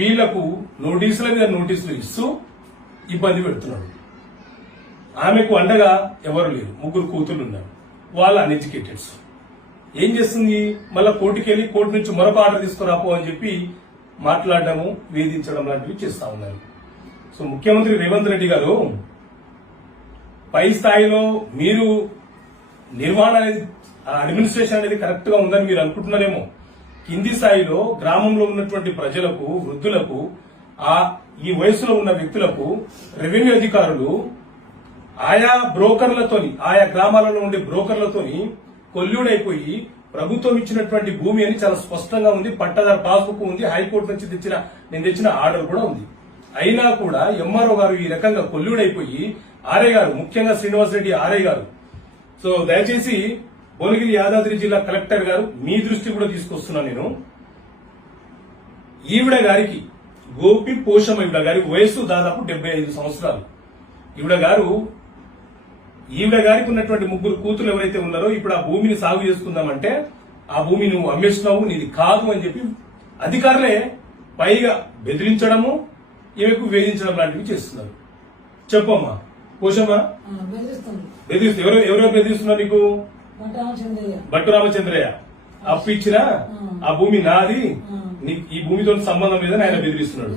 వీళ్లకు నోటీసుల మీద నోటీసులు ఇస్తూ ఇబ్బంది పెడుతున్నాడు. ఆమెకు అండగా ఎవరు లేరు, ముగ్గురు కూతుళ్ళు ఉన్నారు, వాళ్ళు అన్ఎడ్యుకేటెడ్స్. ఏం చేస్తుంది, మళ్ళా కోర్టుకి వెళ్లి కోర్టు నుంచి మరొక ఆర్డర్ తీసుకురాపో అని చెప్పి మాట్లాడటము, వేధించడం లాంటివి చేస్తా ఉన్నారు. సో ముఖ్యమంత్రి రేవంత్ రెడ్డి గారు పై స్థాయిలో మీరు నిర్వహణ అనేది, అడ్మినిస్ట్రేషన్ అనేది కరెక్ట్ గా ఉందని మీరు అనుకుంటున్నారేమో. కింది స్థాయిలో గ్రామంలో ఉన్నటువంటి ప్రజలకు, వృద్ధులకు, ఈ వయసులో ఉన్న వ్యక్తులకు రెవెన్యూ అధికారులు ఆయా బ్రోకర్లతోని, ఆయా గ్రామాలలో ఉండే బ్రోకర్లతోని కొల్లుడైపోయి ప్రభుత్వం ఇచ్చినటువంటి భూమి అని చాలా స్పష్టంగా ఉంది, పట్టదారు పాస్బుక్ ఉంది, హైకోర్టు నుంచి నేను తెచ్చిన ఆర్డర్ కూడా ఉంది. అయినా కూడా ఎంఆర్ఓ గారు ఈ రకంగా కొల్లుడైపోయి, ఆర్ఐ గారు, ముఖ్యంగా శ్రీనివాసరెడ్డి ఆర్ఐ గారు, సో దయచేసి భువనగిరి యాదాద్రి జిల్లా కలెక్టర్ గారు మీ దృష్టి కూడా తీసుకొస్తున్నాను నేను. ఈవిడ గారికి, గోపి పోషమ్మ ఈవిడ గారికి వయసు దాదాపు 75 సంవత్సరాలు. ఈవిడ గారికి ఉన్నటువంటి ముగ్గురు కూతురు ఎవరైతే ఉన్నారో, ఇప్పుడు ఆ భూమిని సాగు చేసుకుందామంటే ఆ భూమి నువ్వు అమ్మేస్తున్నావు, నీది కాదు అని చెప్పి అధికారులే పైగా బెదిరించడము, ఈమెకు వేధించడం లాంటివి చేస్తున్నారు. చెప్పమ్మా పోషమ్మ. బెదిరిస్తూ ఎవరెవరు బెదిరిస్తున్నారు నీకు? భట్టు రామచంద్రయ్య అప్పు ఇచ్చిన ఆ భూమి నాది, ఈ భూమితో సంబంధం లేదని ఆయన బెదిరిస్తున్నాడు.